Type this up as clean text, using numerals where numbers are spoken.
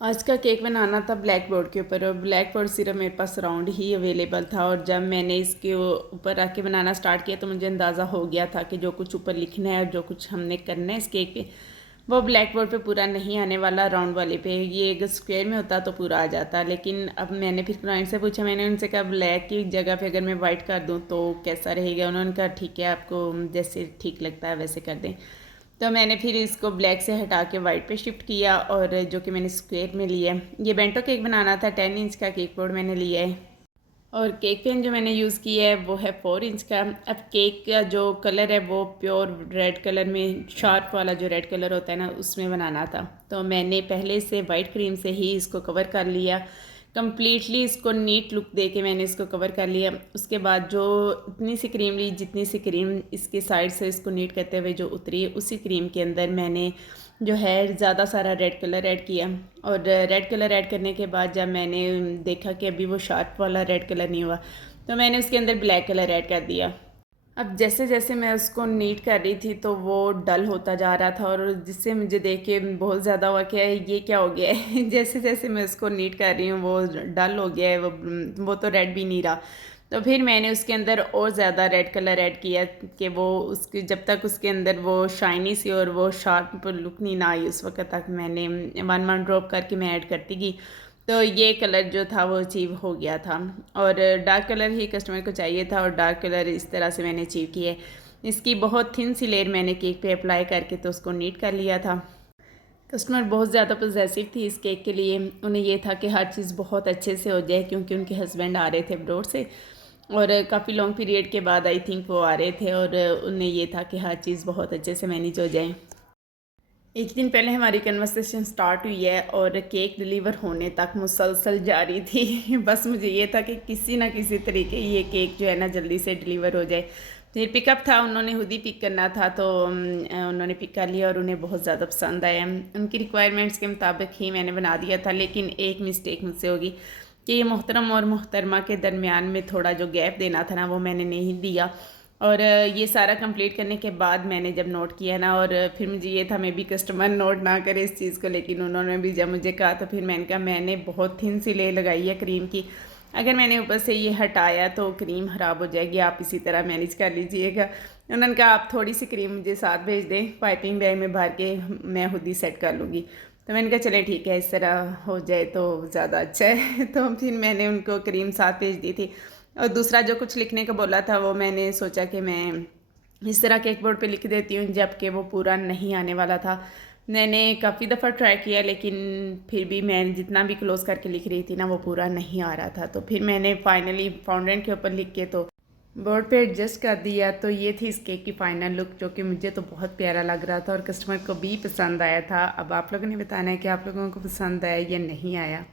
आज का केक बनाना था ब्लैक बोर्ड के ऊपर और ब्लैक बोर्ड सिर्फ मेरे पास राउंड ही अवेलेबल था। और जब मैंने इसके ऊपर आके बनाना स्टार्ट किया तो मुझे अंदाज़ा हो गया था कि जो कुछ ऊपर लिखना है और जो कुछ हमने करना है इस केक पे वो ब्लैक बोर्ड पे पूरा नहीं आने वाला, राउंड वाले पे। ये अगर स्क्वायर में होता तो पूरा आ जाता। लेकिन अब मैंने फिर क्लाइंट से पूछा, मैंने उनसे कहा ब्लैक की जगह पे अगर मैं वाइट कर दूँ तो कैसा रहेगा। उन्होंने कहा ठीक है, आपको जैसे ठीक लगता है वैसे कर दें। तो मैंने फिर इसको ब्लैक से हटा के वाइट पे शिफ्ट किया और जो कि मैंने स्क्वायर में लिया है। ये बेंटो केक बनाना था, 10 इंच का केक बोर्ड मैंने लिया है। और केक पेन जो मैंने यूज़ किया है वो है 4 इंच का। अब केक का जो कलर है वो प्योर रेड कलर में, शार्प वाला जो रेड कलर होता है ना, उसमें बनाना था। तो मैंने पहले से वाइट क्रीम से ही इसको कवर कर लिया कम्प्लीटली। इसको नीट लुक दे के मैंने इसको कवर कर लिया। उसके बाद जो इतनी सी क्रीम ली, जितनी सी क्रीम इसके साइड से इसको नीट करते हुए जो उतरी, उसी क्रीम के अंदर मैंने जो है ज़्यादा सारा रेड कलर ऐड किया। और रेड कलर ऐड करने के बाद जब मैंने देखा कि अभी वो शार्प वाला रेड कलर नहीं हुआ तो मैंने उसके अंदर ब्लैक कलर ऐड कर दिया। अब जैसे जैसे मैं उसको नीट कर रही थी तो वो डल होता जा रहा था और जिससे मुझे देख के बहुत ज़्यादा हुआ कि ये क्या हो गया है। जैसे जैसे मैं उसको नीट कर रही हूँ वो डल हो गया है, वो तो रेड भी नहीं रहा। तो फिर मैंने उसके अंदर और ज़्यादा रेड कलर ऐड किया कि वो उसकी जब तक उसके अंदर वो शाइनी सी और वो शार्प लुक नहीं ना आई उस वक्त तक मैंने 1 1 ड्रॉप करके मैं ऐड करती गई। तो ये कलर जो था वो अचीव हो गया था। और डार्क कलर ही कस्टमर को चाहिए था और डार्क कलर इस तरह से मैंने अचीव किया है। इसकी बहुत थिन सी लेयर मैंने केक पे अप्लाई करके तो उसको नीट कर लिया था। कस्टमर बहुत ज़्यादा पॉजिटिव थी इस केक के लिए। उन्हें ये था कि हर चीज़ बहुत अच्छे से हो जाए, क्योंकि उनके हस्बैंड आ रहे थे अब्रॉड से और काफ़ी लॉन्ग पीरियड के बाद आई थिंक वो आ रहे थे। और उन्हें ये था कि हर चीज़ बहुत अच्छे से मैनेज हो जाए। एक दिन पहले हमारी कन्वर्सेशन स्टार्ट हुई है और केक डिलीवर होने तक मुसलसल जारी थी। बस मुझे ये था कि किसी ना किसी तरीके ये केक जो है ना जल्दी से डिलीवर हो जाए। फिर पिकअप था, उन्होंने खुद ही पिक करना था तो उन्होंने पिक कर लिया और उन्हें बहुत ज़्यादा पसंद आया। उनकी रिक्वायरमेंट्स के मुताबिक ही मैंने बना दिया था। लेकिन एक मिस्टेक मुझसे होगी कि ये मोहतरम और मोहतरमा के दरमियान में थोड़ा जो गैप देना था ना वो मैंने नहीं दिया। और ये सारा कंप्लीट करने के बाद मैंने जब नोट किया ना, और फिर मुझे ये था मे बी कस्टमर नोट ना करे इस चीज़ को, लेकिन उन्होंने भी जब मुझे कहा तो फिर मैंने कहा मैंने बहुत थिन सी लेयर लगाई है क्रीम की, अगर मैंने ऊपर से ये हटाया तो क्रीम ख़राब हो जाएगी, आप इसी तरह मैनेज कर लीजिएगा। उन्होंने कहा आप थोड़ी सी क्रीम मुझे साथ भेज दें, पाइपिंग बैग में भर के मैं खुद ही सेट कर लूँगी। तो मैंने कहा चले ठीक है, इस तरह हो जाए तो ज़्यादा अच्छा है। तो फिर मैंने उनको क्रीम साथ भेज दी थी। और दूसरा जो कुछ लिखने को बोला था वो मैंने सोचा कि मैं इस तरह केक बोर्ड पे लिख देती हूँ, जबकि वो पूरा नहीं आने वाला था। मैंने काफ़ी दफ़ा ट्राई किया लेकिन फिर भी मैं जितना भी क्लोज करके लिख रही थी ना वो पूरा नहीं आ रहा था। तो फिर मैंने फाइनली फाउंडेंट के ऊपर लिख के तो बोर्ड पे एडजस्ट कर दिया। तो ये थी इस केक की फ़ाइनल लुक, जो कि मुझे तो बहुत प्यारा लग रहा था और कस्टमर को भी पसंद आया था। अब आप लोगों ने बताना है कि आप लोगों को पसंद आया या नहीं आया।